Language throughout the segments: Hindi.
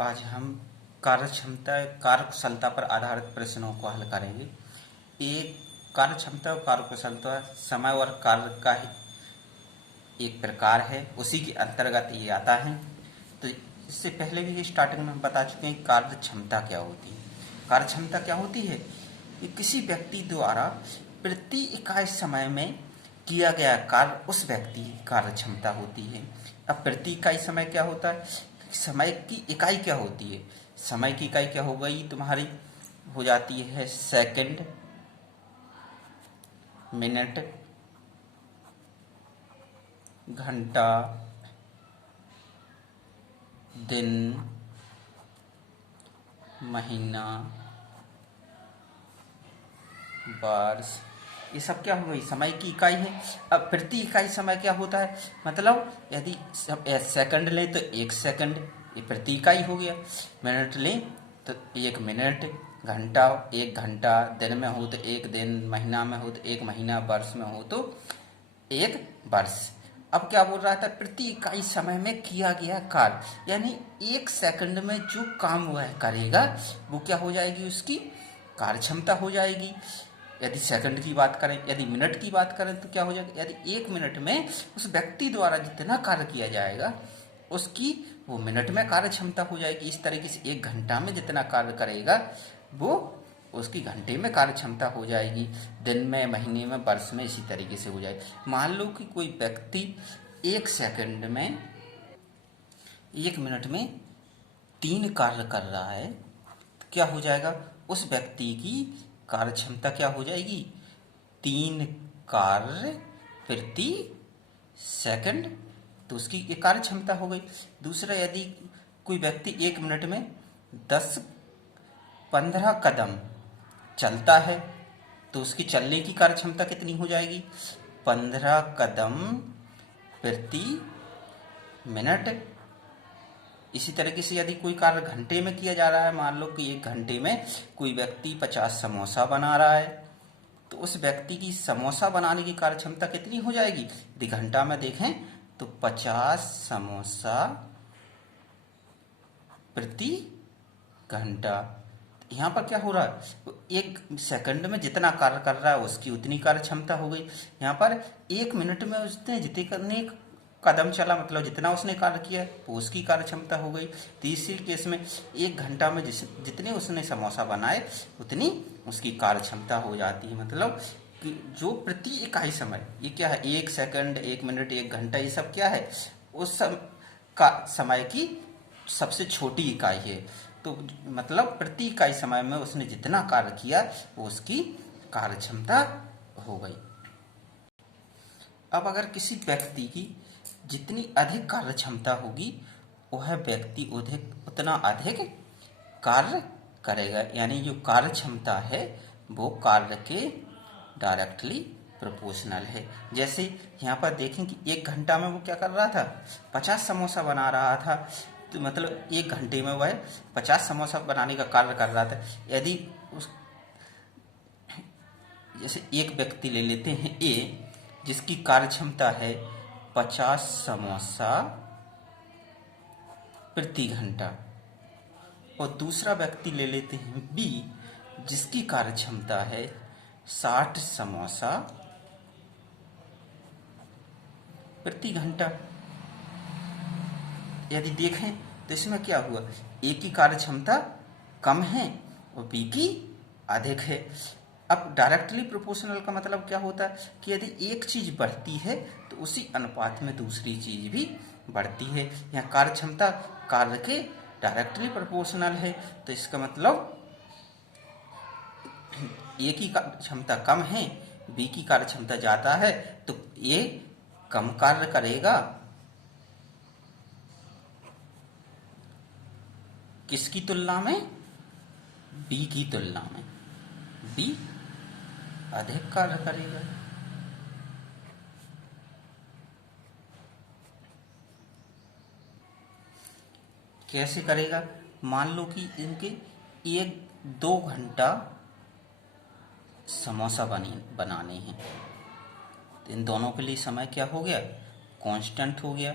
आज हम कार्यक्षमता कार्यकुशलता पर आधारित प्रश्नों को हल करेंगे। एक कार्यक्षमता और कार्यकुशलता समय और कार्य का ही एक प्रकार है, उसी के अंतर्गत ये आता है। तो इससे पहले भी स्टार्टिंग में हम बता चुके हैं कार्यक्षमता क्या होती है। कार्यक्षमता क्या होती है? ये किसी व्यक्ति द्वारा प्रति इकाई समय में किया गया कार्य उस व्यक्ति की कार्यक्षमता होती है। अब प्रति इकाई समय क्या होता है? समय की इकाई क्या होती है? समय की इकाई क्या हो गई तुम्हारी? हो जाती है सेकंड, मिनट, घंटा, दिन, महीना, वर्ष। ये सब क्या हो गई? समय की इकाई है। अब प्रति इकाई समय क्या होता है? मतलब यदि सेकंड लें तो एक सेकंड, ये प्रति इकाई हो गया। मिनट लें तो एक मिनट, घंटा एक घंटा, दिन में हो तो एक दिन, महीना में हो तो एक महीना, वर्ष में हो तो एक वर्ष। अब क्या बोल रहा था? प्रति इकाई समय में किया गया कार्य, यानी एक सेकंड में जो काम वह करेगा वो क्या हो जाएगी? उसकी कार्यक्षमता हो जाएगी। यदि सेकंड की बात करें, यदि मिनट की बात करें तो क्या हो जाएगा? यदि एक मिनट में उस व्यक्ति द्वारा जितना कार्य किया जाएगा उसकी वो मिनट में कार्य क्षमता हो जाएगी। इस तरीके से एक घंटा में जितना कार्य करेगा वो उसकी घंटे में कार्य क्षमता हो जाएगी, दिन में, महीने में, वर्ष में, इसी तरीके से हो जाएगी। मान लो कि कोई व्यक्ति एक सेकंड में, एक मिनट में 3 कार्य कर रहा है तो क्या हो जाएगा? उस व्यक्ति की कार्य क्षमता क्या हो जाएगी? 3 कार्य प्रति सेकंड, तो उसकी ये कार्य क्षमता हो गई। दूसरा, यदि कोई व्यक्ति एक मिनट में 10-15 कदम चलता है तो उसकी चलने की कार्य क्षमता कितनी हो जाएगी? 15 कदम प्रति मिनट। इसी तरीके से यदि कोई कार्य घंटे में किया जा रहा है, मान लो कि एक घंटे में कोई व्यक्ति 50 समोसा बना रहा है तो उस व्यक्ति की समोसा बनाने की कार्य क्षमता कितनी हो जाएगी? यदि घंटा में देखें तो 50 समोसा प्रति घंटा। यहाँ पर क्या हो रहा है? एक सेकंड में जितना कार्य कर रहा है उसकी उतनी कार्य क्षमता हो गई। यहाँ पर एक मिनट में उसने जितने कदम चला, मतलब जितना उसने कार्य किया वो उसकी कार्य क्षमता हो गई। तीसरी केस में एक घंटा में जितने उसने समोसा बनाए उतनी उसकी कार्य क्षमता हो जाती है। मतलब कि जो प्रति इकाई समय, ये क्या है? एक सेकंड, एक मिनट, एक घंटा, ये सब क्या है? उस समय की सबसे छोटी इकाई है। तो मतलब प्रति इकाई समय में उसने जितना कार्य किया वो उसकी कार्य क्षमता हो गई। अब अगर किसी व्यक्ति की जितनी अधिक कार्य क्षमता होगी वह व्यक्ति उतना अधिक कार्य करेगा, यानी जो कार्य क्षमता है वो कार्य के डायरेक्टली प्रोपोर्शनल है। जैसे यहाँ पर देखें कि एक घंटा में वो क्या कर रहा था? 50 समोसा बना रहा था, तो मतलब एक घंटे में वह 50 समोसा बनाने का कार्य कर रहा था। यदि उस जैसे एक व्यक्ति ले लेते हैं ए, जिसकी कार्य क्षमता है 50 समोसा प्रति घंटा, और दूसरा व्यक्ति ले लेते हैं बी, जिसकी कार्य क्षमता है 60 समोसा प्रति घंटा। यदि देखें तो इसमें क्या हुआ? ए की कार्य क्षमता कम है और बी की अधिक है। अब डायरेक्टली प्रोपोर्शनल का मतलब क्या होता है? कि यदि एक चीज बढ़ती है तो उसी अनुपात में दूसरी चीज भी बढ़ती है। यहाँ कार्य क्षमता कार्य के डायरेक्टली प्रोपोर्शनल है, तो इसका मतलब ए की क्षमता कम है, बी की कार्य क्षमता ज्यादा है, तो ए कम कार्य करेगा किसकी तुलना में? बी की तुलना में। बी अधिक कार्य करेगा। कैसे करेगा? मान लो कि इनके 1-2 घंटा समोसा बनाने हैं, तो इन दोनों के लिए समय क्या हो गया? कांस्टेंट हो गया।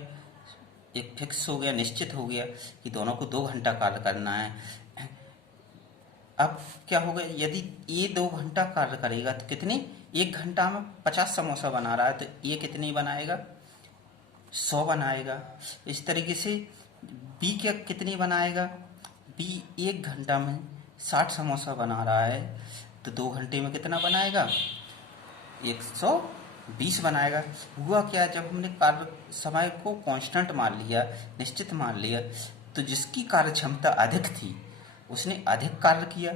एक फिक्स हो गया, निश्चित हो गया कि दोनों को 2 घंटा कार्य करना है। अब क्या होगा, यदि ये 2 घंटा कार्य करेगा तो कितने, 1 घंटा में 50 समोसा बना रहा है तो ये कितने बनाएगा, 100 बनाएगा। इस तरीके से बी क्या कितनी बनाएगा, बी 1 घंटा में 60 समोसा बना रहा है तो 2 घंटे में कितना बनाएगा, 120 बनाएगा। हुआ क्या, जब हमने कार्य समय को कांस्टेंट मान लिया, निश्चित मान लिया, तो जिसकी कार्य क्षमता अधिक थी उसने अधिक कार्य किया,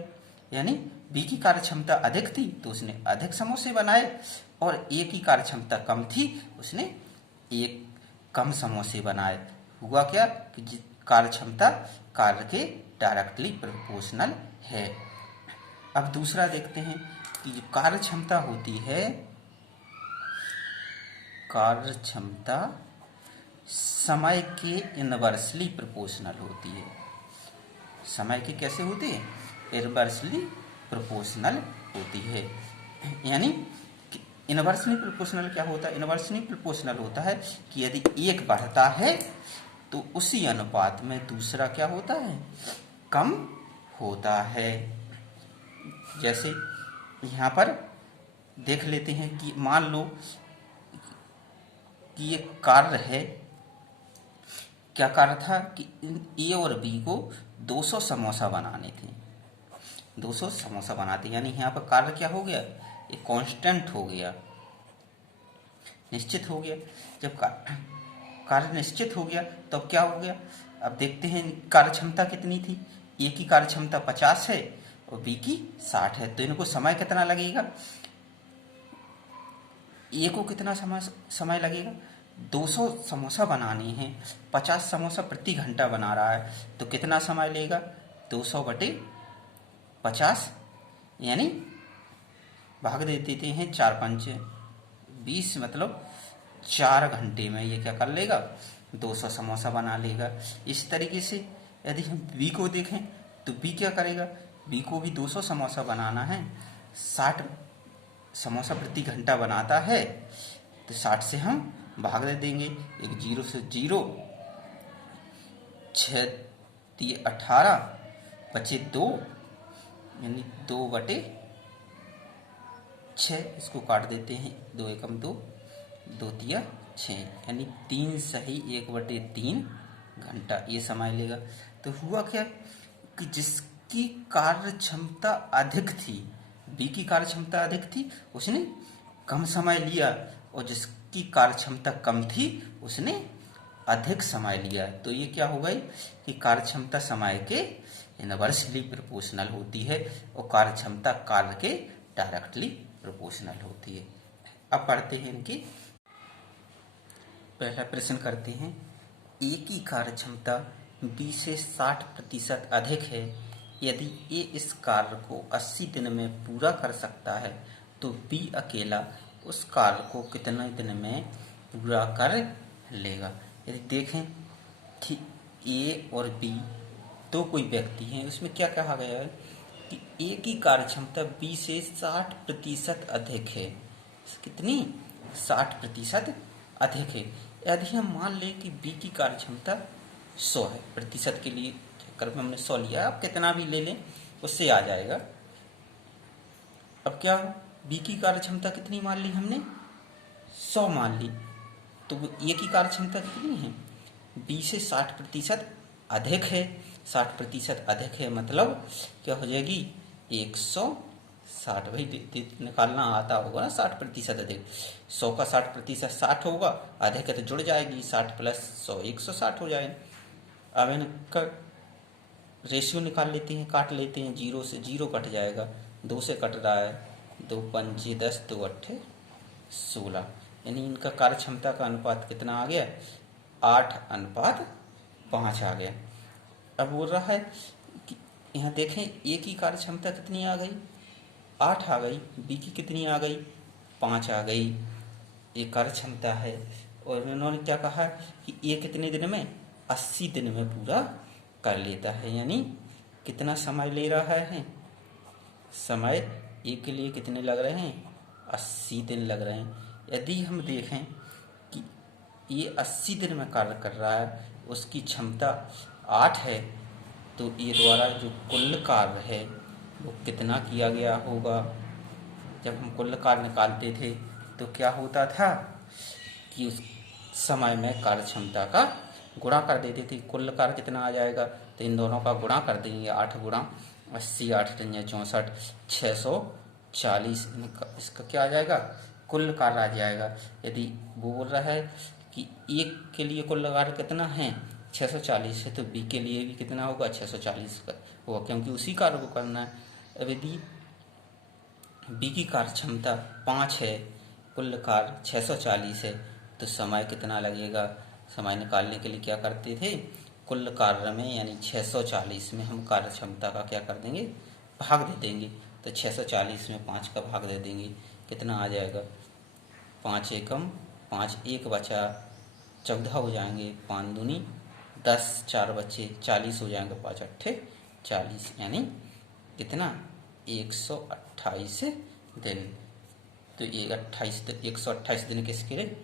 यानी बी की कार्य क्षमता अधिक थी तो उसने अधिक समोसे बनाए, और ए की कार्य क्षमता कम थी उसने एक कम समोसे बनाए। हुआ क्या कि कार्य क्षमता कार्य के डायरेक्टली प्रोपोर्शनल है। अब दूसरा देखते हैं कि जो कार्य क्षमता होती है, कार्य क्षमता समय के इनवर्सली प्रोपोर्शनल होती है। समय की कैसे होती है, इनवर्सली प्रोपोर्शनल होती है। यानी इनवर्सली प्रोपोर्शनल क्या होता है, इनवर्सली प्रोपोर्शनल होता है कि यदि एक बढ़ता है तो उसी अनुपात में दूसरा क्या होता है, कम होता है। जैसे यहाँ पर देख लेते हैं कि मान लो कि एक कार्य है, क्या कार्य था कि ए और बी को 200 समोसा बनाने थे, 200 समोसा बनाते, यानी यहाँ पर कार्य क्या हो गया, ये कांस्टेंट हो गया, निश्चित हो गया। जब कार्य निश्चित हो गया तो अब क्या हो गया, अब देखते हैं कार्य क्षमता कितनी थी, ए की कार्य क्षमता 50 है और बी की 60 है, तो इनको समय कितना लगेगा, ए को कितना समय लगेगा, 200 समोसा बनाने हैं, 50 समोसा प्रति घंटा बना रहा है तो कितना समय लेगा, 200/50, यानी भाग दे देते हैं 4×5=20, मतलब 4 घंटे में ये क्या कर लेगा, 200 समोसा बना लेगा। इस तरीके से यदि हम बी को देखें तो बी क्या करेगा, बी को भी 200 समोसा बनाना है, 60 समोसा प्रति घंटा बनाता है तो 60 से हम भाग दे देंगे, एक 0 से 0, 6×3=18, बचे 2, यानी 2/6, इसको काट देते हैं, 2×1=2, 2×3=6, यानी 3 सही 1/3 घंटा ये समय लेगा। तो हुआ क्या कि जिसकी कार्य क्षमता अधिक थी, बी की कार्य क्षमता अधिक थी, उसने कम समय लिया, और जिसकी कार्य क्षमता कम थी उसने अधिक समय लिया। तो ये क्या हो गई कि कार्य क्षमता समय के इनवर्सली प्रोपोर्शनल होती है और कार्य क्षमता कार्य के डायरेक्टली प्रोपोर्शनल होती है। अब पढ़ते हैं इनकी, पहला प्रश्न करते हैं, ए की कार्य क्षमता बी से 60% अधिक है, यदि ए इस कार्य को 80 दिन में पूरा कर सकता है तो बी अकेला उस कार्य को कितने दिन में पूरा कर लेगा। यदि देखें कि ए और बी दो कोई व्यक्ति हैं, उसमें क्या कहा गया है कि ए की कार्य क्षमता बी से 60% अधिक है, कितनी, 60% अधिक है। यदि हम मान लें कि बी की कार्य क्षमता 100 है, प्रतिशत के लिए चक्कर में हमने 100 लिया, आप कितना भी ले लें उससे आ जाएगा। अब क्या, बी की कार्य क्षमता कितनी मान ली हमने, 100 मान ली, तो ए की कार्य क्षमता कितनी है, बी से 60% अधिक है, 60% अधिक है मतलब क्या हो जाएगी, 160, भाई निकालना आता होगा ना, 60% अधिक, 100 का 60% 60 होगा, अधिक है तो जुड़ जाएगी, 60 + 100 160 हो जाए। अब इनका रेशियो निकाल लेते हैं, काट लेते हैं, 0 से 0 कट जाएगा, 2 से कट रहा है, 2×5=10, 2×8=16, यानी इनका कार्य क्षमता का अनुपात कितना आ गया, 8:5 आ गया। अब बोल रहा है कि यहाँ देखें ए की कार्य क्षमता कितनी आ गई, 8 आ गई, बी की कितनी आ गई, 5 आ गई, ये कार्य क्षमता है। और इन्होंने क्या कहा कि ए कितने दिन में, 80 दिन में पूरा कर लेता है, यानी कितना समय ले रहा है, समय ए के लिए कितने लग रहे हैं, 80 दिन लग रहे हैं। यदि हम देखें कि ये 80 दिन में कार्य कर रहा है, उसकी क्षमता 8 है, तो ये द्वारा जो कुल कार्य है वो कितना किया गया होगा। जब हम कुल कार्य निकालते थे तो क्या होता था कि उस समय में कार्य क्षमता का गुणा कर देते थे। कुल कार्य कितना आ जाएगा, तो इन दोनों का गुणा कर देंगे, 8 गुणा 80, 8 तिया 64, 640। इसका क्या आ जाएगा, कुल कार्य आ जाएगा। यदि वो बोल रहा है कि एक के लिए कुल कार्य कितना है 640 है, तो बी के लिए भी कितना होगा 640 का होगा, क्योंकि उसी कार्य को करना है। अब यदि बी की कार्य क्षमता 5 है, कुल कार्य 640 है, तो समय कितना लगेगा। समय निकालने के लिए क्या करते थे, कुल कार्य में यानी 640 में हम कार्य क्षमता का क्या कर देंगे, भाग दे देंगे। तो 640 में 5 का भाग दे देंगे, कितना आ जाएगा, 5 एकम 5 एक बचा 14 हो जाएंगे, 5 दूनी 10, 4 बच्चे 40 हो जाएंगे, 5 अट्ठे 40, यानी कितना 128 दिन। तो ये 128 दिन किसके लिए,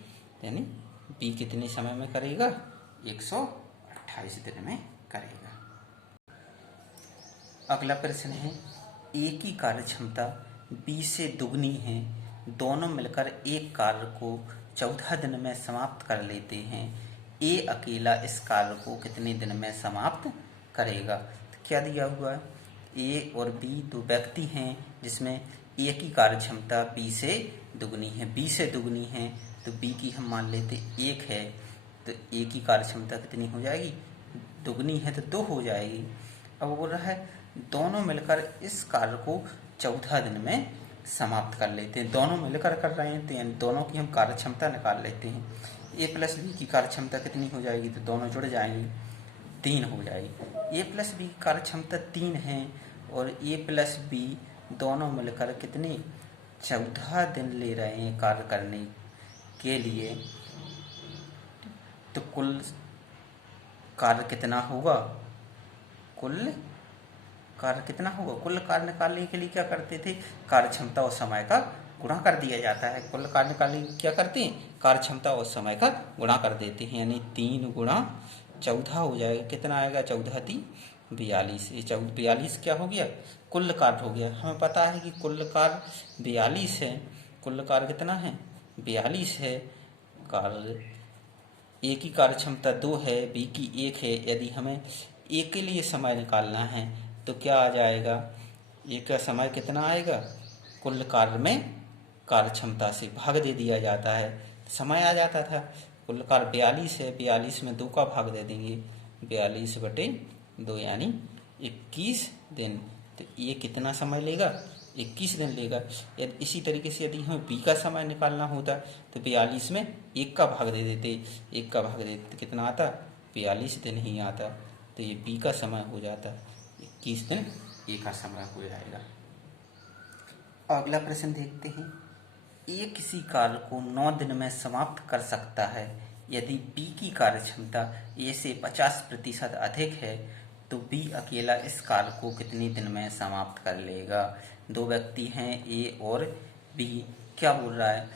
यानी बी कितने समय में करेगा, 128 दिन में करेगा। अगला प्रश्न है, ए की कार्य क्षमता बी से दुगनी है, दोनों मिलकर एक कार्य को 14 दिन में समाप्त कर लेते हैं, ए अकेला इस कार्य को कितने दिन में समाप्त करेगा। तो क्या दिया हुआ है, ए और बी दो व्यक्ति हैं जिसमें ए की कार्य क्षमता बी से दुगनी है, बी से दुगनी है, तो बी की हम मान लेते 1 है, तो ए की कार्य क्षमता कितनी हो जाएगी, दुगनी है तो 2 हो जाएगी। अब बोल रहा है दोनों मिलकर इस कार्य को 14 दिन में समाप्त कर लेते हैं, दोनों मिलकर कर रहे हैं, तो यानी दोनों की हम कार्य क्षमता निकाल लेते हैं। ए प्लस बी की कार्य क्षमता कितनी हो जाएगी, तो दोनों जुड़ जाएंगे, 3 हो जाएगी। ए प्लस बी की कार्य क्षमता 3 है और ए प्लस बी दोनों मिलकर कितने 14 दिन ले रहे हैं कार्य करने के लिए, तो कुल कार्य कितना होगा, कुल कार्य कितना होगा। कुल कार्य निकालने के लिए क्या करते थे, कार्य क्षमता और समय का गुणा कर दिया जाता है। कुल कार्य निकालने के लिए क्या करते हैं, कार्य क्षमता और समय का गुणा कर देते हैं, यानी 3 गुणा 14 हो जाएगा, कितना आएगा 14 3 42। ये 42 क्या हो गया, कुल कार्य हो गया। हमें पता है कि कुल कार्य 42 है, कुल कार्य कितना है 42 है। कार्य ए की कार्य क्षमता 2 है, बी की 1 है। यदि हमें ए के लिए समय निकालना है तो क्या आ जाएगा, ए का समय कितना आएगा, कुल कार्य में कार्य क्षमता से भाग दे दिया जाता है, समय आ जाता था। कुल कार्य 42 है, 42 में 2 का भाग दे देंगे, 42/2 यानी 21 दिन। तो ये कितना समय लेगा, 21 दिन लेगा। यदि इसी तरीके से यदि हमें बी का समय निकालना होता तो 42 में 1 का भाग दे देते, 1 का भाग दे देते तो कितना आता, 42 दिन ही आता। तो ये बी का समय हो जाता, 21 दिन ए का समय हो जाएगा। अगला प्रश्न देखते हैं, ए किसी कार्य को 9 दिन में समाप्त कर सकता है, यदि बी की कार्य क्षमता ए से 50% अधिक है, तो बी अकेला इस कार्य को कितने दिन में समाप्त कर लेगा। दो व्यक्ति हैं ए और बी, क्या बोल रहा है,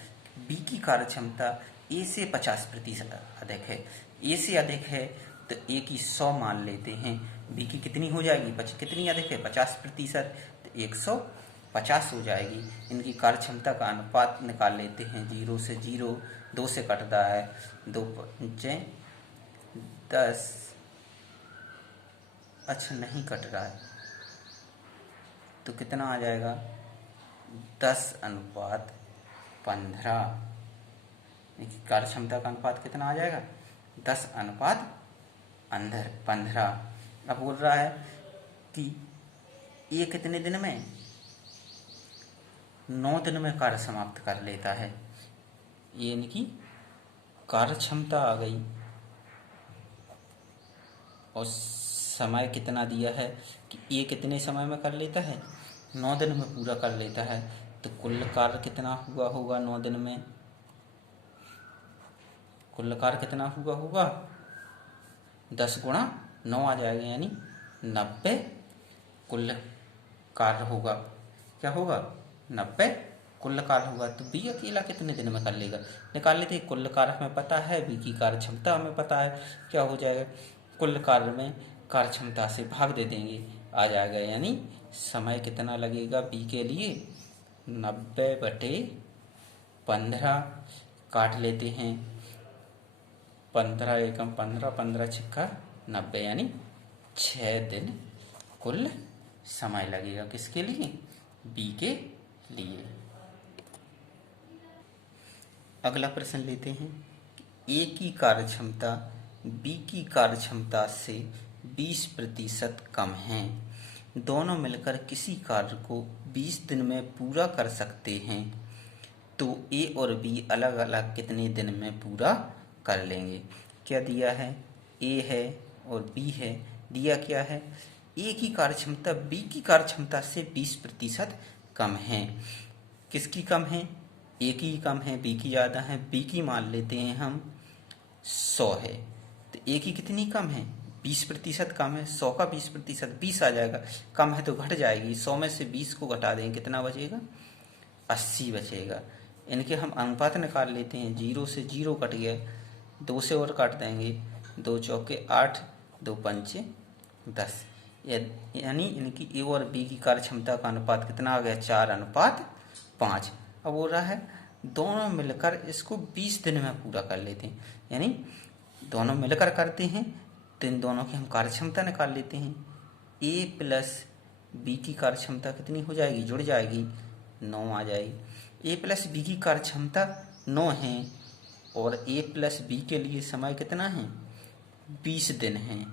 बी की कार्य क्षमता ए से 50% अधिक है, ए से अधिक है तो ए की 100 मान लेते हैं, बी की कितनी हो जाएगी, कितनी अधिक है 50%, तो 150 हो जाएगी। इनकी कार्य क्षमता का अनुपात निकाल लेते हैं, 0 से 0 2 से कटता है, 2 पंचे 10, अच्छा नहीं कट रहा है तो कितना आ जाएगा 10:15। कार्य क्षमता का अनुपात कितना आ जाएगा 10:15। अब बोल रहा है कि ये कितने दिन में 9 दिन में कार्य समाप्त कर लेता है, ये इनकी कार्य क्षमता आ गई और समय कितना दिया है कि ये कितने समय में कर लेता है, 9 दिन में पूरा कर लेता है। तो कुल कार्य कितना हुआ होगा 9 दिन में, कुल कार्य कितना हुआ होगा 10 गुणा 9 आ जाएगा, यानी 90 कुल कार्य होगा, क्या होगा 90 कुल कार्य होगा तो बी अकेला कितने दिन में कर लेगा, निकाल लेते हैं। कुल कार्य हमें पता है, बी की कार्य क्षमता हमें पता है, क्या हो जाएगा, कुल कार्य में कार्य क्षमता से भाग दे देंगे, आ जाएगा। यानी समय कितना लगेगा बी के लिए, 90/15 काट लेते हैं, 15 एकम 15, 15 छिक्का 90, यानी 6 दिन कुल समय लगेगा। किसके लिए, बी के लिए। अगला प्रश्न लेते हैं। ए की कार्यक्षमता बी की कार्यक्षमता से 20% कम है। दोनों मिलकर किसी कार्य को 20 दिन में पूरा कर सकते हैं, तो ए और बी अलग अलग कितने दिन में पूरा कर लेंगे। क्या दिया है, ए है और बी है। दिया क्या है, ए की कार्यक्षमता बी की कार्यक्षमता से 20% कम है। किसकी कम है, ए की कम है, बी की ज़्यादा है। बी की मान लेते हैं हम 100 है, तो ए की कितनी कम है, 20% कम है। 100 का 20%, 20 आ जाएगा, कम है तो घट जाएगी। 100 में से 20 को घटा देंगे, कितना बचेगा, 80 बचेगा। इनके हम अनुपात निकाल लेते हैं। 0 से 0 कट गया, 2 से और काट देंगे, 2 चौके 8, 2 पंचे 10। यानी इनकी ए और बी की कार्यक्षमता का अनुपात कितना आ गया, 4:5। अब हो रहा है दोनों मिलकर इसको 20 दिन में पूरा कर लेते हैं। यानी दोनों मिलकर करते हैं तो इन दोनों की हम कार्यक्षमता निकाल लेते हैं। ए प्लस बी की कार्यक्षमता कितनी हो जाएगी, जुड़ जाएगी, 9 आ जाएगी। ए प्लस बी की कार्यक्षमता 9 है और ए प्लस बी के लिए समय कितना है, 20 दिन है।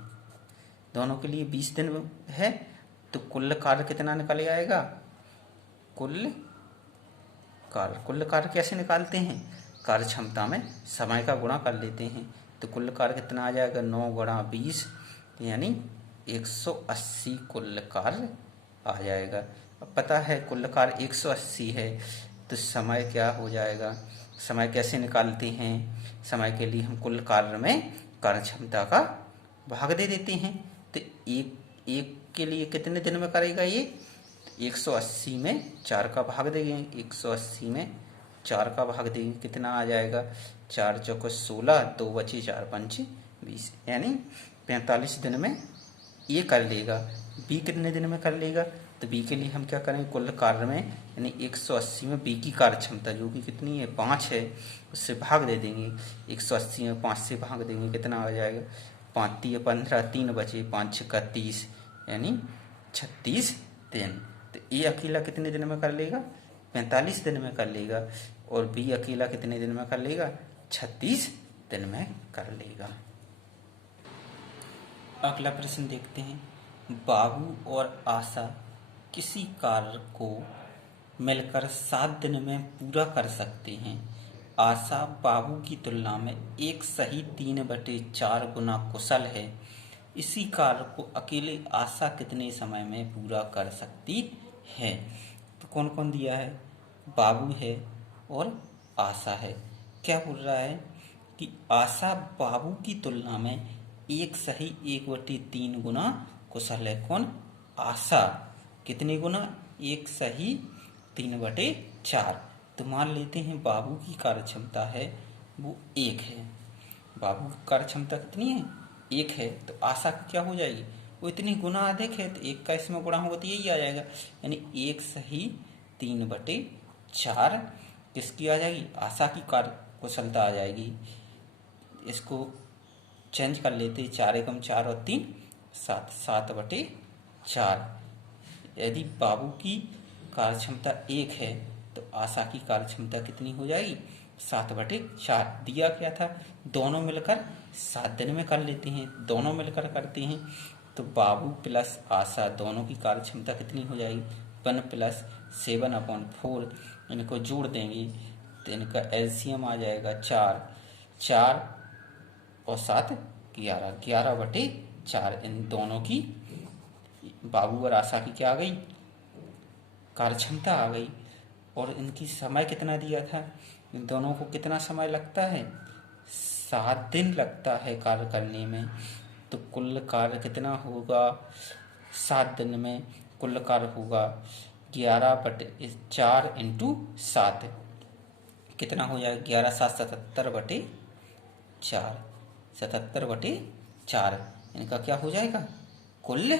दोनों के लिए 20 दिन है, तो कुल कार्य कितना निकल आएगा, कुल कार्य कैसे निकालते हैं, कार्य क्षमता में समय का गुणा कर लेते हैं। तो कुल कार्य कितना आ जाएगा, 9 × 20, यानी 180 कुल कार्य आ जाएगा। अब पता है कुल कार्य 180 है, तो समय क्या हो जाएगा, समय कैसे निकालते हैं। समय के लिए हम कुल कार्य में कार्य क्षमता का भाग दे देते हैं। तो एक के लिए कितने दिन में करेगा ये, 180 में 4 का भाग देंगे, 180 में 4 का भाग देंगे, कितना आ जाएगा, 4 चौके 16, 2 बचे 4 पंचे 20, यानी 45 दिन में ये कर लेगा। बी कितने दिन में कर लेगा, तो बी के लिए हम क्या करेंगे, कुल कार्य में यानी 180 में बी की कार्य क्षमता जो कि कितनी है, 5 है, उससे भाग दे देंगे। 180 में 5 से भाग देंगे, कितना आ जाएगा, 5 × 15, 3 बचे, 5 × 30, यानी 36 दिन। तो ए अकेला कितने दिन में कर लेगा, 45 दिन में कर लेगा, और बी अकेला कितने दिन में कर लेगा, 36 दिन में कर लेगा। अगला प्रश्न देखते हैं। बाबू और आशा किसी कार्य को मिलकर 7 दिन में पूरा कर सकते हैं। आशा बाबू की तुलना में एक सही 3/4 गुना कुशल है। इसी कार्य को अकेले आशा कितने समय में पूरा कर सकती है। तो कौन कौन दिया है, बाबू है और आशा है। क्या बोल रहा है कि आशा बाबू की तुलना में एक सही 1/3 गुना कुशल है। कौन, आशा, कितने गुना, एक सही 3/4। तो मान लेते हैं बाबू की कार्यक्षमता है वो 1 है, बाबू की कार्यक्षमता कितनी है, 1 है, तो आशा की क्या हो जाएगी, वो इतनी गुना अधिक है, तो 1 का इसमें गुणा होगा तो यही आ जाएगा, यानी 1 सही 3/4 किसकी आ जाएगी, आशा की कार्य कुशलता आ जाएगी। इसको चेंज कर लेते, 4 एकम 4 और 3 7, 7/4। यदि बाबू की कार्यक्षमता 1 है तो आशा की कार्यक्षमता कितनी हो जाएगी, 7/4। दिया क्या था, दोनों मिलकर 7 दिन में कर लेते हैं, दोनों मिलकर करते हैं, तो बाबू प्लस आशा दोनों की कार्यक्षमता कितनी हो जाएगी, 1 + 7/4। इनको जोड़ देंगे तो इनका एलसीएम आ जाएगा 4, 4 और 7 11, 11/4। इन दोनों की, बाबू और आशा की क्या आ गई, कार्यक्षमता आ गई। और इनकी समय कितना दिया था, इन दोनों को कितना समय लगता है, 7 दिन लगता है कार्य करने में। तो कुल कार्य कितना होगा, 7 दिन में कुल कार्य होगा 11/4 इंटू 7 कितना हो जाएगा? 11×7 77/4, 77/4 इनका क्या हो जाएगा? कुल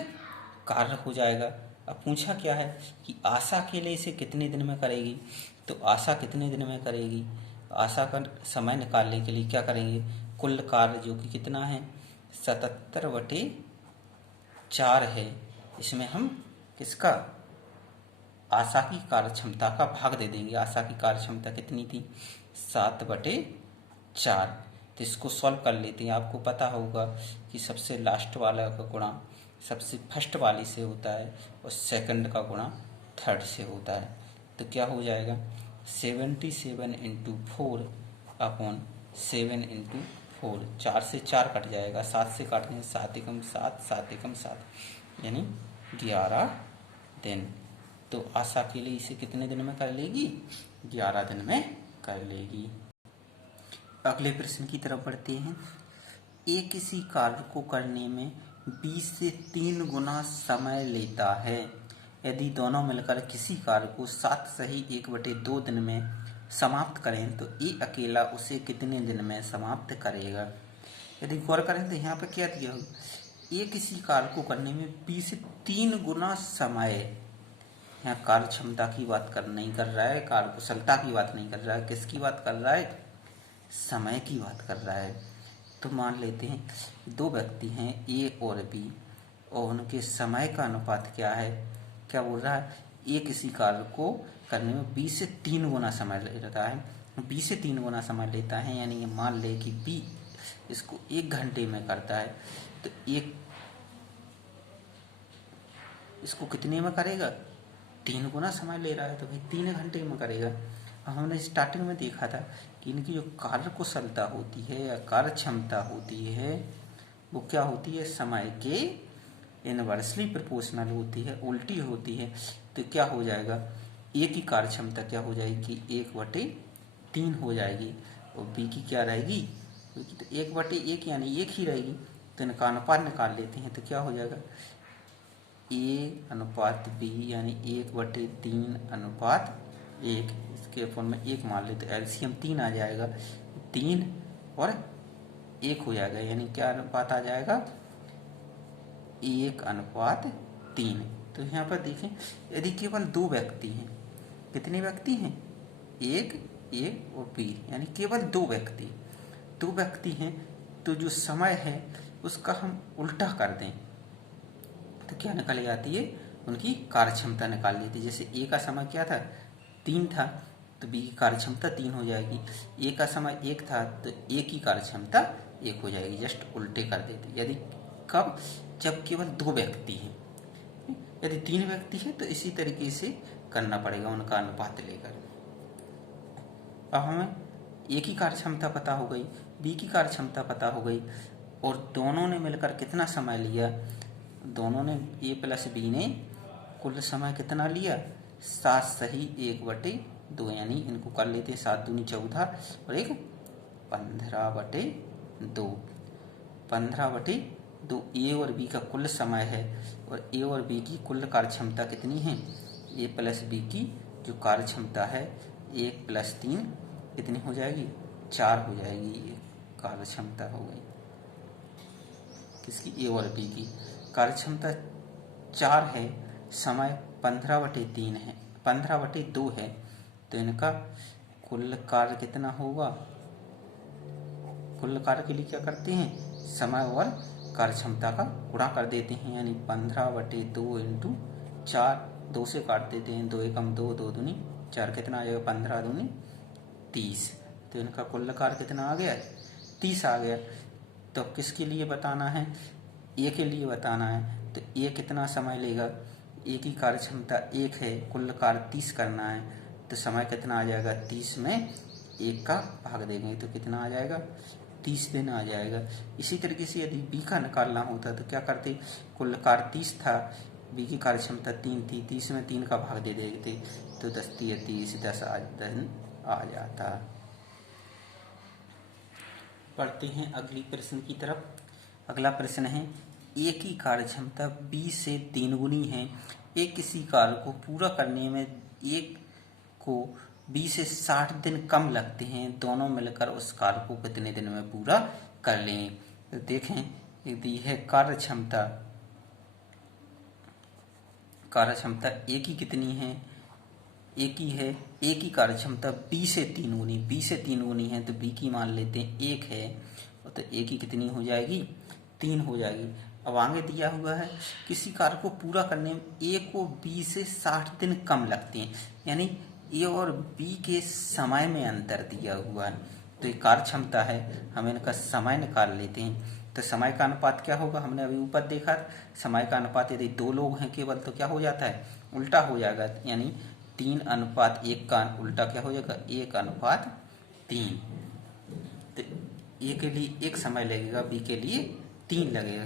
कार्य हो जाएगा। अब पूछा क्या है कि आशा के लिए इसे कितने दिन में करेगी, तो आशा कितने दिन में करेगी? आशा का समय निकालने के लिए क्या करेंगे? कुल कार्य जो कि कितना है? 77/4 है, इसमें हम किसका? आशा की कार्य क्षमता का भाग दे देंगे। आशा की कार्य क्षमता कितनी थी? 7/4। तो इसको सॉल्व कर लेते हैं। आपको पता होगा कि सबसे लास्ट वाला का गुणा सबसे फर्स्ट वाली से होता है और सेकंड का गुणा थर्ड से होता है। तो क्या हो जाएगा? 77 इंटू 4/7 इंटू 4, 4 से 4 कट जाएगा, 7 से काटने हैं 7 एकम 7, 7 एकम 7 यानी 11 दिन। तो आशा के लिए इसे कितने दिन में कर लेगी? 11 दिन में कर लेगी। अगले प्रश्न की तरफ बढ़ते हैं। ए किसी कार्य को करने में 20 से 3 गुना समय लेता है। यदि दोनों मिलकर किसी कार्य को 7 सही 1/2 दिन में समाप्त करें तो ए अकेला उसे कितने दिन में समाप्त करेगा? यदि गौर करें तो यहाँ पे क्या दिया हो? ए किसी कार्य को करने में 20 से 3 गुना समय, यहाँ कार्य क्षमता की बात नहीं कर रहा है, कार्य कुशलता की बात नहीं कर रहा है, किसकी बात कर रहा है? समय की बात कर रहा है। तो मान लेते हैं दो व्यक्ति हैं ए और बी और उनके समय का अनुपात क्या है? क्या बोल रहा है? ए किसी कार्य को करने में 20 से 3 गुना समय लेता है, 20 से 3 गुना समय लेता है, यानी ये मान ले कि बी इसको 1 घंटे में करता है, तो एक इसको कितने में करेगा? 3 गुना समय ले रहा है, तो भाई 3 घंटे में करेगा। हमने स्टार्टिंग में देखा था कि इनकी जो कार्य कुशलता होती है या कार्य क्षमता होती है वो क्या होती है? समय के इनवर्सली प्रोपोर्शनल होती है, उल्टी होती है। तो क्या हो जाएगा? ए की कार्य क्षमता क्या हो जाएगी? 1/3 हो जाएगी और बी की क्या रहेगी? तो 1/1 यानी 1 ही रहेगी। तो इनका अनुपात निकाल लेते हैं तो क्या हो जाएगा? ए अनुपात बी यानी 1/3:1। इसके फॉर्म में 1 मान लेते, एलसीएम 3 आ जाएगा, 3 और 1 हो जाएगा, यानी क्या अनुपात आ जाएगा? 1/3। तो यहाँ पर देखें यदि केवल 2 व्यक्ति हैं, कितने व्यक्ति हैं? एक ए और बी, यानी केवल 2 व्यक्ति हैं, तो जो समय है उसका हम उल्टा कर दें तो क्या निकल जाती है? उनकी कार्य क्षमता निकाल लेती है। जैसे ए का समय क्या था? 3 था, तो बी की कार्य क्षमता 3 हो जाएगी। ए का समय 1 था तो ए की कार्य क्षमता 1 हो जाएगी। जस्ट उल्टे कर देते। यदि कब? जब केवल 2 व्यक्ति हैं। यदि 3 व्यक्ति हैं तो इसी तरीके से करना पड़ेगा उनका अनुपात लेकर। अब हमें ए की कार्य क्षमता पता हो गई, बी की कार्य क्षमता पता हो गई और दोनों ने मिलकर कितना समय लिया? दोनों ने ए प्लस बी ने कुल समय कितना लिया? 7 सही 1/2, यानी इनको कर लेते 7 दूनी 14 और 1 15/2। 15/2 ए और बी का कुल समय है और ए और बी की कुल कार्य क्षमता कितनी है? ए प्लस बी की जो कार्य क्षमता है 1 + 3 कितनी हो जाएगी? 4 हो जाएगी। ये कार्य क्षमता हो गई किसकी? ए और बी की। कार्य क्षमता 4 है, समय 15/3 है, 15/2 है, तो इनका कुल कार्य कितना होगा? कुल कार्य के लिए क्या करते हैं? समय और कार्य क्षमता का गुणा कर देते हैं, यानी 15/2 इंटू 4, 2 से काट देते हैं, 2 एकम 2, 2 दूनी 4, कितना आ जाएगा? 15 दूनी 30। तो इनका कुल कार्य कितना आ गया? 30 आ गया। तो किसके लिए बताना है? ए के लिए बताना है। तो ए कितना समय लेगा? ए की कार्य क्षमता 1 है, कुल कार्य 30 करना है, तो समय कितना आ जाएगा? 30 में 1 का भाग देंगे तो कितना आ जाएगा? 30 दिन आ जाएगा। इसी तरीके से यदि बी का निकालना होता तो क्या करते? कुल कार्य 30 था, बी की कार्य क्षमता 3 थी, 30 में 3 का भाग दे देते तो 10 × 30 10 दिन आ जाता। पढ़ते हैं अगली प्रश्न की तरफ। अगला प्रश्न है ए की कार्य क्षमता 20 से 3 गुनी है, एक किसी कार्य को पूरा करने में एक को 20 से 60 दिन कम लगते हैं, दोनों मिलकर उस कार्य को कितने दिन में पूरा कर लेंगे। तो देखें, यदि है कार्य क्षमता एक ही कितनी है, एक ही है, एक ही कार्य क्षमता 20 से 3 गुनी, 20 से 3 गुनी है तो बी की मान लेते हैं 1 है, तो एक ही कितनी हो जाएगी, 3 हो जाएगी। अब आगे दिया हुआ है किसी कार्य को पूरा करने में ए को 20 से 60 दिन कम लगते हैं, यानी ए और बी के समय में अंतर दिया हुआ है। तो ये कार्य क्षमता है, हम इनका समय निकाल लेते हैं। तो समय का अनुपात क्या होगा, हमने अभी ऊपर देखा समय का अनुपात यदि 2 लोग हैं केवल तो क्या हो जाता है, उल्टा हो जाएगा, यानी 3:1 का उल्टा क्या हो जाएगा, 1:3। तो ए के लिए 1 समय लगेगा, बी के लिए 3 लगेगा।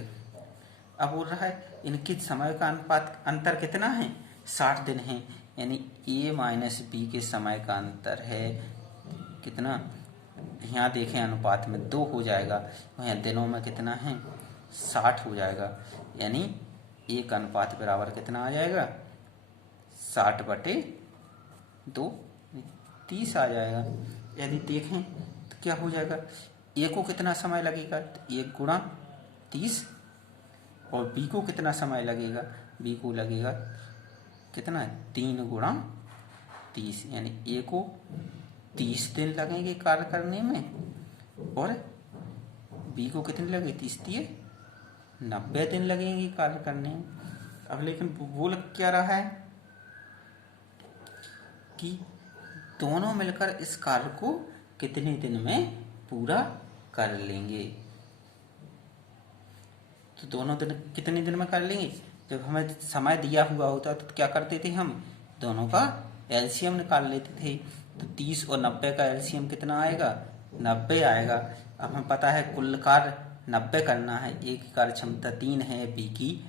अब बोल रहा है इनके समय का अनुपात अंतर कितना है, 60 दिन है, यानी ए माइनस बी के समय का अंतर है कितना, यहाँ देखें अनुपात में 2 हो जाएगा, यहाँ दिनों में कितना है 60 हो जाएगा, यानी 1 अनुपात बराबर कितना आ जाएगा 60/2, 30 आ जाएगा। यदि देखें तो क्या हो जाएगा, ए को कितना समय लगेगा, तो 1 गुणा 30, और बी को कितना समय लगेगा, बी को लगेगा कितना 3 गुणा 30, यानी ए को 30 दिन लगेंगे कार्य करने में, और बी को कितने लगे, 30 90 दिन लगेंगे कार्य करने में। अब लेकिन बोल क्या रहा है कि दोनों मिलकर इस कार्य को कितने दिन में पूरा कर लेंगे। तो दोनों दिन कितने दिन में कर लेंगे, जब हमें समय दिया हुआ होता तो क्या करते थे, हम दोनों का एलसीएम निकाल लेते थे। तो 30 और 90 का एलसीएम कितना आएगा, 90 आएगा। अब हमें पता है कुल कार्य 90 करना है, ए की कार्य क्षमता 3 है, बी की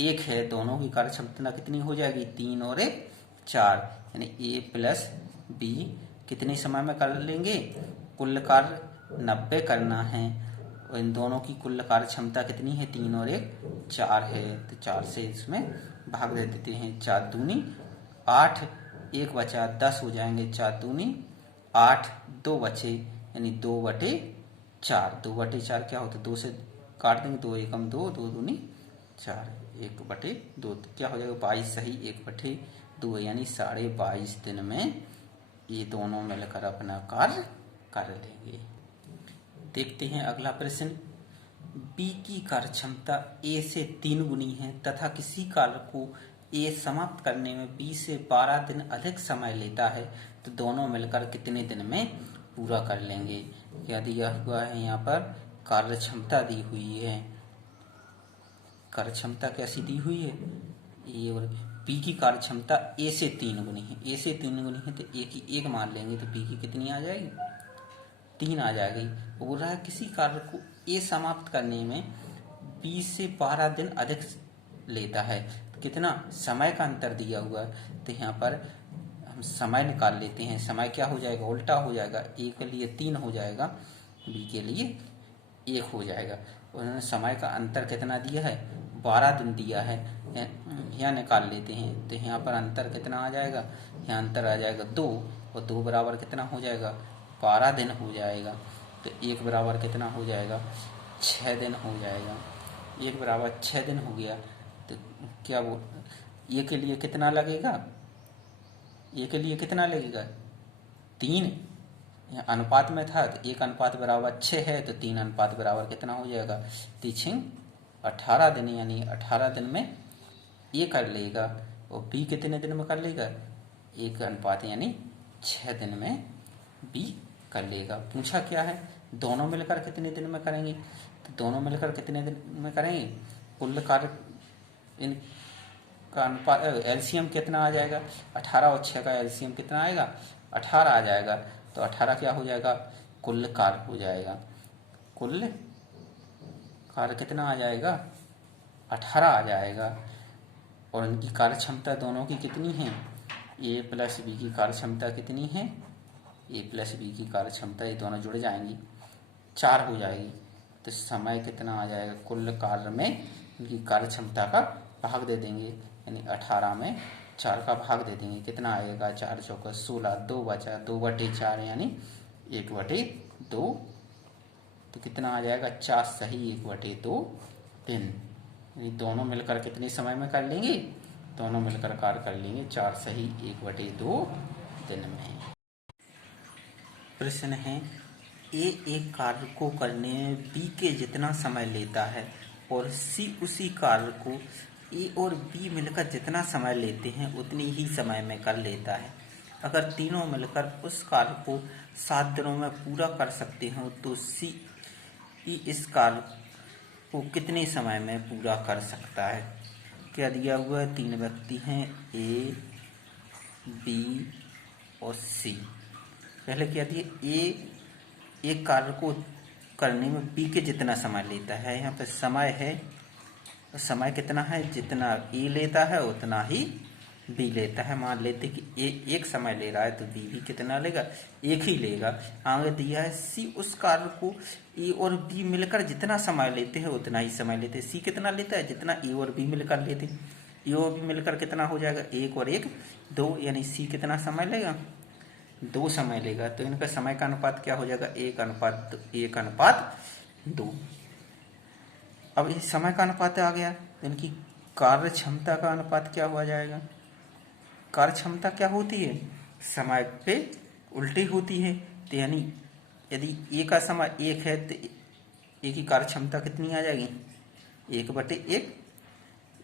1 है, दोनों की कार्य क्षमता कितनी हो जाएगी, 3 और 1 4, यानी ए प्लस बी कितने समय में कर लेंगे, कुल कार्य 90 करना है, और इन दोनों की कुल कार्य क्षमता कितनी है, 3 और 1 4 है, तो 4 से इसमें भाग दे देते हैं, 4 दूनी 8, 1 बचा 10 हो जाएंगे, 4 दूनी 8, 2 बचे, यानी 2/4, 2/4 क्या होता है, 2 से काट देंगे, 2 एकम 2, 2 दूनी 4, 1/2, क्या हो जाएगा 22 सही, 1/2, यानी 22.5 दिन में ये दोनों मिलकर अपना कार्य कर लेंगे। देखते हैं अगला प्रश्न, बी की कार्य क्षमता ए से 3 गुनी है तथा किसी कार्य को ए समाप्त करने में 20 से 12 दिन अधिक समय लेता है, तो दोनों मिलकर कितने दिन में पूरा कर लेंगे। क्या दिया हुआ है, यहाँ पर कार्य क्षमता दी हुई है, कार्य क्षमता कैसी दी हुई है, ए और बी की कार्य क्षमता ए से 3 गुनी है, ए से 3 गुनी है तो ए की 1 मान लेंगे, तो बी की कितनी आ जाएगी, 3 आ जाएगी। वो बोल रहा है किसी कार्य को ए समाप्त करने में 20 से 12 दिन अधिक लेता है, तो कितना समय का अंतर दिया हुआ है, तो यहाँ पर हम समय निकाल लेते हैं। समय क्या हो जाएगा, उल्टा हो जाएगा, ए के लिए 3 हो जाएगा, बी के लिए 1 हो जाएगा। उन्होंने समय का अंतर कितना दिया है, 12 दिन दिया है, यहाँ निकाल लेते हैं, तो यहाँ पर अंतर कितना आ जाएगा, यहाँ अंतर आ जाएगा 2, और 2 बराबर कितना हो जाएगा, 12 दिन हो जाएगा, तो 1 बराबर कितना हो जाएगा, 6 दिन हो जाएगा, 1 बराबर 6 दिन हो गया। तो क्या वो ए के लिए कितना लगेगा, ए के लिए कितना लगेगा 3, अनुपात में था तो 1:6 है, तो 3 कितना हो जाएगा, 3 18 दिन, यानी 18 दिन में ए कर लेगा, और बी कितने दिन में कर लेगा, 1 यानी 6 दिन में बी कर लेगा। पूछा क्या है, दोनों मिलकर कितने दिन में करेंगे, तो दोनों मिलकर कितने दिन में करेंगे, कुल कार्य इनका अनुपात एलसीएम कितना आ जाएगा, 18 और 6 का एलसीएम कितना आएगा, 18 आ जाएगा, तो 18 क्या हो जाएगा, कुल कार्य हो जाएगा, कुल कार्य कितना आ जाएगा, 18 आ जाएगा। और इनकी कार्य क्षमता दोनों की कितनी है, ए प्लस बी की कार्य क्षमता कितनी है, ए प्लस बी की कार्य क्षमता, ये दोनों जुड़ जाएंगी 4 हो जाएगी, तो समय कितना आ जाएगा, कुल कार्य में इनकी कार्य क्षमता का भाग दे देंगे, यानी 18 में 4 का भाग दे देंगे, कितना आएगा, 4 चौका 16, 2 बचा, 2/4 यानी 1/2, तो कितना आ जाएगा, 4 सही 1/2 दिन। यानी दोनों मिलकर कितने समय में कर लेंगे, दोनों मिलकर कार्य कर लेंगे 4 सही 1/2 दिन में। प्रश्न है, ए एक कार्य को करने में बी के जितना समय लेता है और सी उसी कार्य को ए और बी मिलकर जितना समय लेते हैं उतनी ही समय में कर लेता है। अगर तीनों मिलकर उस कार्य को 7 दिनों में पूरा कर सकते हो तो सी इस कार्य को कितने समय में पूरा कर सकता है। क्या दिया हुआ है, 3 व्यक्ति हैं, ए बी और सी। पहले क्या दिया, ए एक कार्य को करने में बी के जितना समय लेता है, यहाँ पे समय है, समय कितना है, जितना ए लेता है उतना ही बी लेता है। मान लेते कि ए एक समय ले रहा है तो बी भी कितना लेगा, एक ही लेगा। आगे दिया है सी उस कार्य को ए और बी मिलकर जितना समय लेते हैं उतना ही समय लेते हैं। सी कितना लेता है, जितना ए और बी मिलकर लेते हैं। ए और बी मिलकर कितना हो जाएगा, 1 और 1 2, यानी सी कितना समय लेगा, 2 समय लेगा। तो इनका समय का अनुपात क्या हो जाएगा, 1:1:2। अब इस समय का अनुपात आ गया तो इनकी कार्य क्षमता का अनुपात क्या हुआ जाएगा। कार्य क्षमता क्या होती है, समय पे उल्टी होती है। तो यानी यदि ए का समय 1 है तो ए की कार्य क्षमता कितनी आ जाएगी, 1/1।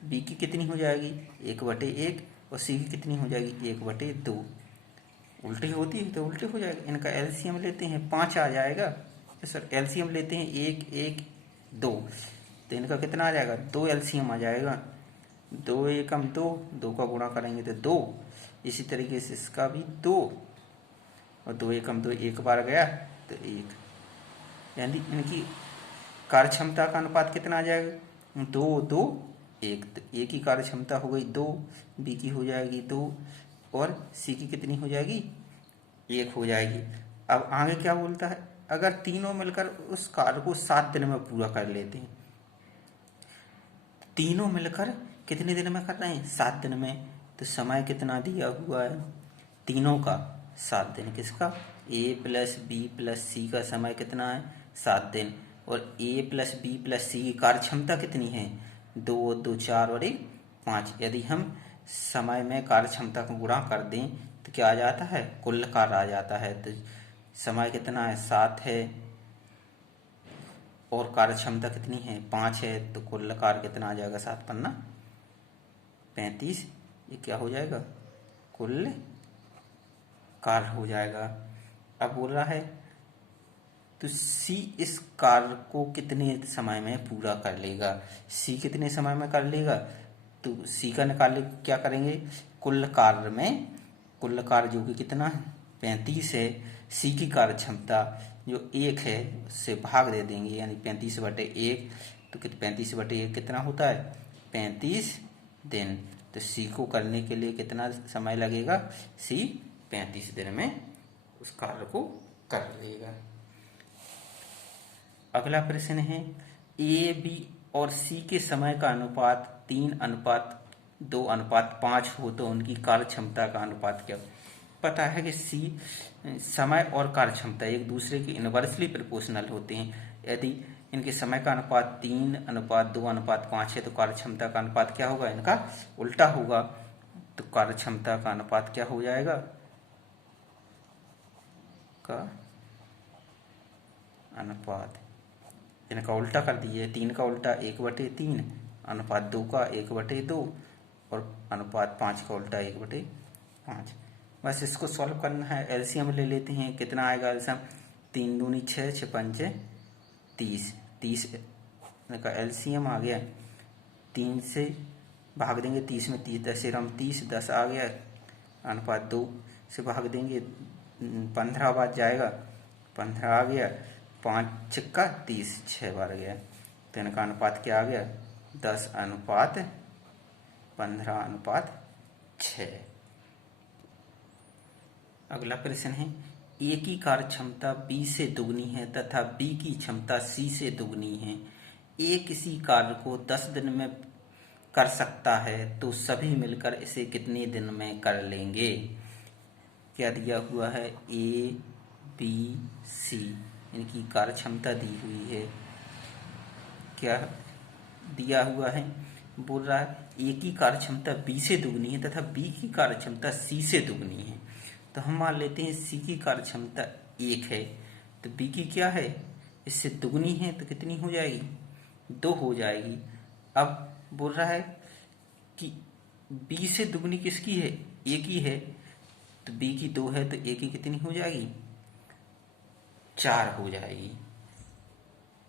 बी की कितनी हो जाएगी, 1/1, और सी की कितनी हो जाएगी, 1/2। उल्टी होती है तो उल्टी हो जाएगी। इनका एलसीएम लेते हैं, 5 आ जाएगा। सर एलसीएम लेते हैं 1 1 2, तो इनका कितना आ जाएगा, 2 एलसीएम आ जाएगा। 2 एकम 2, 2 का गुणा करेंगे तो 2। इसी तरीके से इसका भी 2, और 2 एकम 2 एक बार गया तो 1। यानी इनकी कार्य क्षमता का अनुपात कितना आ जाएगा, 2 2 1। तो ए की कार्य क्षमता हो गई 2, बी की हो जाएगी 2, और सी की कितनी हो जाएगी, 1 हो जाएगी। अब आगे क्या बोलता है, अगर तीनों मिलकर उस कार्य को 7 दिन में पूरा कर लेते हैं। तीनों मिलकर कितने दिन में कर रहे हैं, 7 दिन में। तो समय कितना दिया हुआ है, तीनों का 7 दिन। किसका, ए प्लस बी प्लस सी का समय कितना है, 7 दिन। और ए प्लस बी प्लस सी की कार्य क्षमता कितनी है, 2 2 4 और 1 5। यदि हम समय में कार्य क्षमता को गुणा कर दें तो क्या आ जाता है, कुल कार्य आ जाता है। तो समय कितना है, 7 है, और कार्य क्षमता कितनी है, 5 है। तो कुल कार्य कितना आ जाएगा, 7 पन्ना 35। ये क्या हो जाएगा, कुल कार्य हो जाएगा। अब बोल रहा है तो सी इस कार्य को कितने समय में पूरा कर लेगा। सी कितने समय में कर लेगा, तो सी का निकाले क्या करेंगे, कुल कार्य में, कुल कार्य जो कि कितना है 35 है। सी की कार्य क्षमता जो 1 है उससे भाग दे देंगे, यानी 35/1। तो 35/1 कितना होता है, 35 दिन। तो सी को करने के लिए कितना समय लगेगा, सी 35 दिन में उस कार्य को कर लेगा। अगला प्रश्न है, ए बी और सी के समय का अनुपात 3:2:5 हो तो उनकी कार्य क्षमता का अनुपात क्या। पता है कि सी समय और कार्य क्षमता एक दूसरे के इनवर्सली प्रोपोर्शनल होते हैं। यदि इनके समय का अनुपात 3:2:5 है तो कार्य क्षमता का अनुपात क्या होगा, इनका उल्टा होगा। तो कार्य क्षमता का अनुपात क्या हो जाएगा, का अनुपात इनका उल्टा कर दिए, 3 का उल्टा 1/3, अनुपात 2 का 1/2, और अनुपात 5 का उल्टा 1/5। बस इसको सॉल्व करना है। एलसीएम ले लेते हैं, कितना आएगा एलसीएम, 3 दूनी 6, 6 पंचे 30, 30 का एलसीएम आ गया। 3 से भाग देंगे, 30 में 30 10 30, 10 आ गया। अनुपात 2 से भाग देंगे, 15 बार जाएगा, 15 आ गया। 5 छक्का 30, 6 बार गया। तो इनका अनुपात क्या आ गया, 10:15:6। अगला प्रश्न है, ए की कार्य क्षमता बी से दुगनी है तथा बी की क्षमता सी से दुगनी है। ए किसी कार्य को 10 दिन में कर सकता है तो सभी मिलकर इसे कितने दिन में कर लेंगे। क्या दिया हुआ है, ए बी सी, इनकी कार्य क्षमता दी हुई है। क्या दिया हुआ है, बोल रहा है ए की कार्य क्षमता बी से दुगनी है तथा बी की कार्य क्षमता सी से दुगनी है। तो हम मान लेते हैं सी की कार्य क्षमता 1 है तो बी की क्या है, इससे दुगनी है तो कितनी हो जाएगी, 2 हो जाएगी। अब बोल रहा है कि बी से दुगनी किसकी है, ए की है, तो बी की 2 है तो ए की कितनी हो जाएगी, 4 हो जाएगी।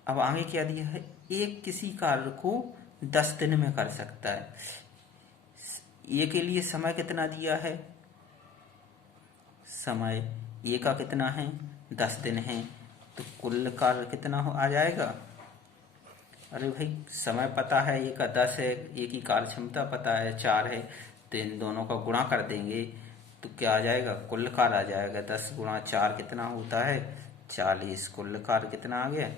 अब आगे क्या दिया है, एक किसी कार्य को 10 दिन में कर सकता है। ए के लिए समय कितना दिया है, समय ए का कितना है, 10 दिन है, तो कुल कार्य कितना आ जाएगा। अरे भाई समय पता है ए का 10 है, ए की कार्य क्षमता पता है 4 है, तो इन दोनों का गुणा कर देंगे तो क्या आ जाएगा, कुल कार्य आ जाएगा। 10 गुणा 4 कितना होता है, 40। कुल कार्य कितना आ गया,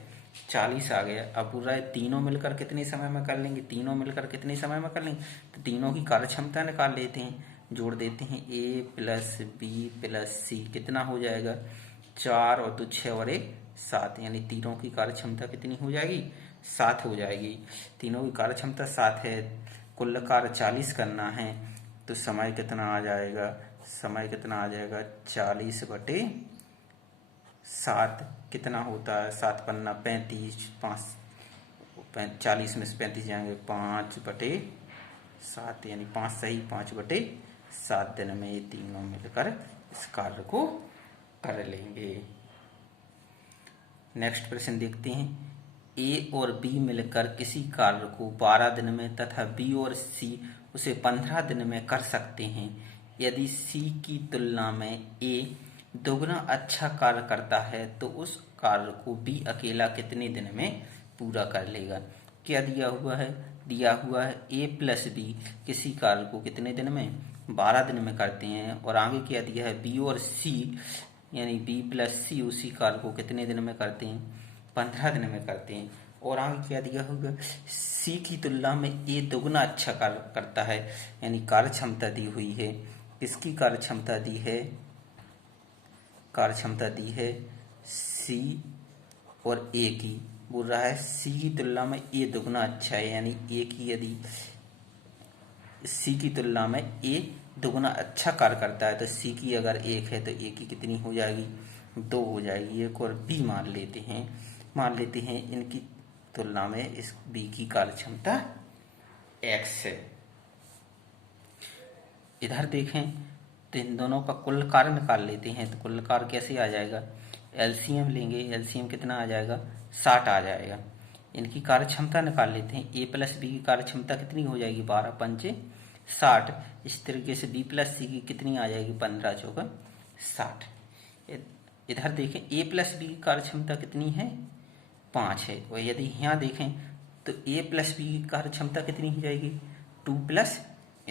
40 आ गया। अब पूरा तीनों मिलकर कितने समय में कर लेंगे, तीनों मिलकर कितने समय में कर लेंगे, तो तीनों की कार्य क्षमता निकाल लेते हैं, जोड़ देते हैं। ए प्लस बी प्लस सी कितना हो जाएगा, 4 और 2 6 और 1 7, यानी तीनों की कार्य क्षमता कितनी हो जाएगी, 7 हो जाएगी। तीनों की कार्य क्षमता 7 है, कुल कार्य 40 करना है, तो समय कितना आ जाएगा, समय कितना आ जाएगा, 40/7 कितना होता है, 7 पन्ना 35, 40 में से 35 जाएंगे, 5/7 यानी 5 सही 5/7 दिन में ये तीनों मिलकर इस कार्य को कर लेंगे। नेक्स्ट प्रश्न देखते हैं, ए और बी मिलकर किसी कार्य को 12 दिन में तथा बी और सी उसे 15 दिन में कर सकते हैं। यदि सी की तुलना में ए दोगुना अच्छा कार्य करता है तो उस कार्य को बी अकेला कितने दिन में पूरा कर लेगा। क्या दिया हुआ है, दिया हुआ है ए प्लस बी किसी कार्य को कितने दिन में, 12 दिन में करते हैं। और आगे क्या दिया है, बी और सी यानी बी प्लस सी उसी कार्य को कितने दिन में करते हैं, 15 दिन में करते हैं। और आगे क्या दिया होगा, सी की तुलना में ए दोगुना अच्छा कार्य करता है, यानी कार्य क्षमता दी हुई है। किसकी कार्य क्षमता दी है, कार्य क्षमता दी है सी और ए की। बोल रहा है सी की तुलना में ए दोगुना अच्छा है, यानी ए की यदि सी की तुलना में ए दोगुना अच्छा कार्य करता है तो सी की अगर 1 है तो ए की कितनी हो जाएगी, 2 हो जाएगी। एक और बी मान लेते हैं इनकी तुलना में इस बी की कार्य क्षमता x है। इधर देखें तो इन दोनों का कुल कार्य निकाल लेते हैं, तो कुल कार्य कैसे आ जाएगा, एलसीएम लेंगे, एलसीएम कितना आ जाएगा, 60 आ जाएगा। इनकी कार्य क्षमता निकाल लेते हैं, ए प्लस बी की कार्य क्षमता कितनी हो जाएगी, 12 पंचे 60। इस तरीके से बी प्लस सी की कितनी आ जाएगी, 15 चौका 60। इधर देखें ए प्लस बी की कार्य क्षमता कितनी है, 5 है। और यदि यहाँ देखें तो ए प्लस बी की कार्य क्षमता कितनी हो जाएगी, 2 +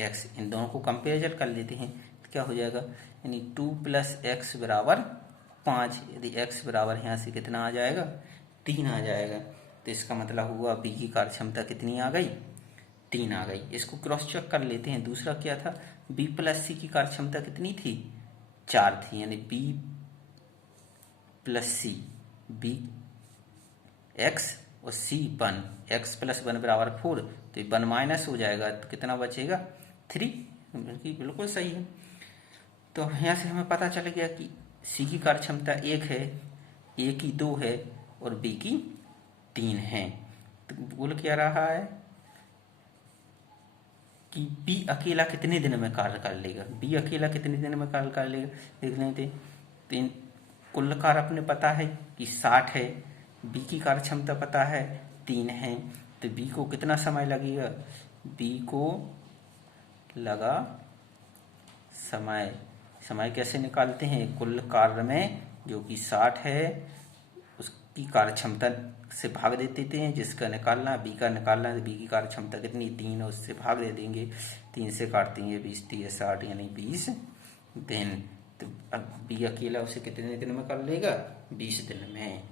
x। इन दोनों को कंपेरिजन कर लेते हैं तो क्या हो जाएगा, यानी 2 + x = 5। यदि x बराबर यहाँ से कितना आ जाएगा, 3 आ जाएगा, तो इसका मतलब हुआ बी की कार्य क्षमता कितनी आ गई, 3 आ गई। इसको क्रॉस चेक कर लेते हैं। दूसरा क्या था, बी प्लस सी की कार्य क्षमता कितनी थी, 4 थी, यानी बी प्लस सी, बी x और सी 1, x + 1 = 4, तो 1 माइनस हो जाएगा तो कितना बचेगा, 3। बिल्कुल सही है। तो यहाँ से हमें पता चल गया कि सी की कार्य क्षमता 1 है, ए की 2 है और बी की 3 है। तो बोल क्या रहा है कि बी अकेला कितने दिन में कार्य कर लेगा, बी अकेला कितने दिन में कार्य कर लेगा, देख लेते। तो कुल कार्य अपने पता है कि 60 है, बी की कार्य क्षमता पता है 3 है, तो बी को कितना समय लगेगा, बी को लगा समय कैसे निकालते हैं, कुल कार्य में जो कि 60 है उसकी कार्य क्षमता से भाग दे देते हैं, जिसका निकालना बी का निकालना है, बी की कार्य क्षमता कितनी 3 है, उससे भाग दे देंगे, 3 से काटते हैं 20 3 60 यानी 20 दिन। तो अब बी अकेला उसे कितने दिन में कर लेगा, 20 दिन में।